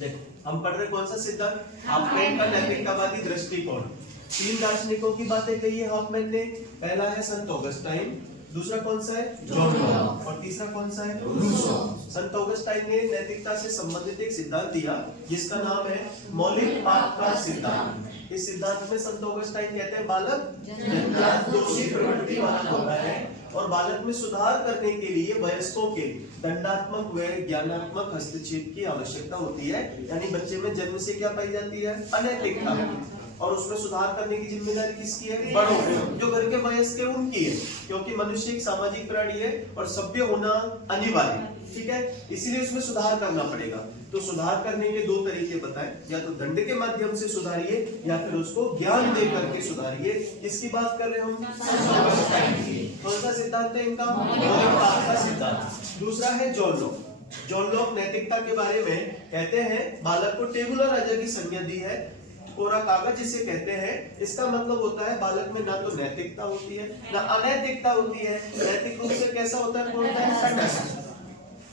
देखो हम पढ़ रहे कौन सा सिद्धांत, हाफमैन का नैतिकतावादी दृष्टिकोण। 3 दार्शनिकों की बातें कही है हाफमैन ने। पहला है संत ऑगस्टाइन, दूसरा कौन सा है जॉन लॉक, और तीसरा कौन सा है रूसो। संत ऑगस्टाइन ने नैतिकता से संबंधित एक सिद्धांत दिया जिसका नाम है मौलिक पाप का सिद्धांत। इस सिद्धांत में संत ऑगस्टाइन कहते हैं बालक जन्मजात दोषी प्रवृत्ति वाला होता है और बालक में सुधार करने के लिए वयस्कों के दंडात्मक व ज्ञानात्मक हस्तक्षेप की आवश्यकता होती है। यानी बच्चे में जन्म से क्या पाई जाती है, अनैतिकता, और उसमें सुधार करने की जिम्मेदारी किसकी है, बड़ों की, जो घर के वयस्क है उनकी है, क्योंकि मनुष्य एक सामाजिक प्राणी है और सभ्य होना अनिवार्य है। ठीक है, इसीलिए उसमें सुधार करना पड़ेगा। तो सुधार करने के 2 तरीके बताएं, या तो दंड के माध्यम से सुधारिए या फिर उसको ज्ञान दे करके सुधारिए। किसकी बात कर रहे हैं हम, कौन सा सिद्धांत है इनका, मौलिक पाप का सिद्धांत। दूसरा है जॉन लॉक। जॉन लॉक नैतिकता के बारे में कहते हैं बालक को टेबुला राजा की संज्ञा दी है, कोरा कागज जिसे कहते हैं। इसका मतलब होता है बालक में ना तो नैतिकता होती है ना अनैतिकता होती है, नैतिक रूप से कैसा होता है,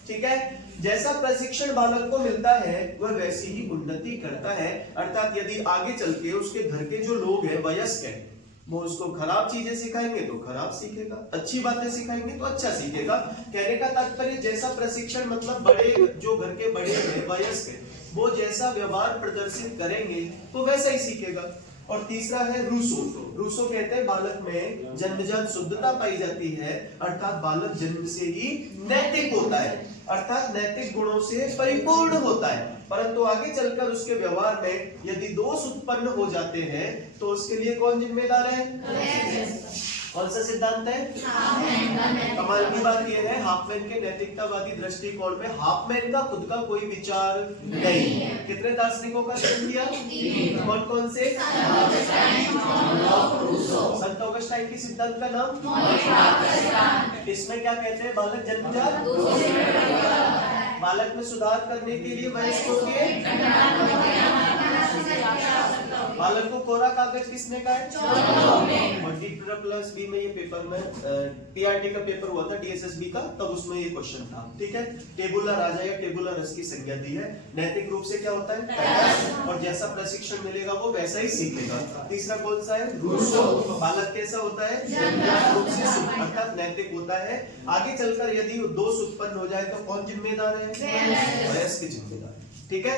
ठीक है। जैसा प्रशिक्षण बालक को मिलता है वह वैसी ही उन्नति करता है। अर्थात यदि आगे चल के उसके घर के जो लोग हैं वयस्क हैं वो उसको खराब चीजें सिखाएंगे तो खराब सीखेगा, अच्छी बातें सिखाएंगे तो अच्छा सीखेगा। कहने का तात्पर्य जैसा प्रशिक्षण मतलब बड़े जो घर के बड़े हैं वयस्क हैं वो जैसा व्यवहार प्रदर्शित करेंगे तो वैसा ही सीखेगा। और तीसरा है रूसो। रूसो कहते हैं बालक में जन्मजात शुद्धता पाई जाती है, अर्थात बालक जन्म से ही नैतिक होता है, अर्थात नैतिक गुणों से परिपूर्ण होता है। परंतु आगे चलकर उसके व्यवहार में यदि दोष उत्पन्न हो जाते हैं तो उसके लिए कौन जिम्मेदार है, कौन सा सिद्धांत है, कमाल की बात यह है हाफमैन के नैतिकतावादी दृष्टिकोण में हाफमैन का खुद का कोई विचार नहीं है। कितने दार्शनिकों का जन्म दिया, कौन कौन से, संत ऑगस्टाइन की सिद्धांत का नाम, इसमें क्या कहते हैं बालक जन्मजात, बालक में सुधार करने के लिए वयस्कों के, बालक को कोरा कागज किसने कहा है, और D+B में ये पेपर में PRT का पेपर हुआ था DSSB का, तब उसमें ये क्वेश्चन था। ठीक है, टेबुला राजा या टेबुला रस की संज्ञा दी है। नैतिक रूप से क्या होता है, और जैसा प्रशिक्षण मिलेगा वो वैसा ही सीखेगा। तीसरा कौन सा है, रूसो। बालक कैसा होता है, रूप से अर्थात नैतिक होता है। आगे चलकर यदि दोष उत्पन्न हो जाए तो कौन जिम्मेदार है, वयस्क जिम्मेदार। ठीक है।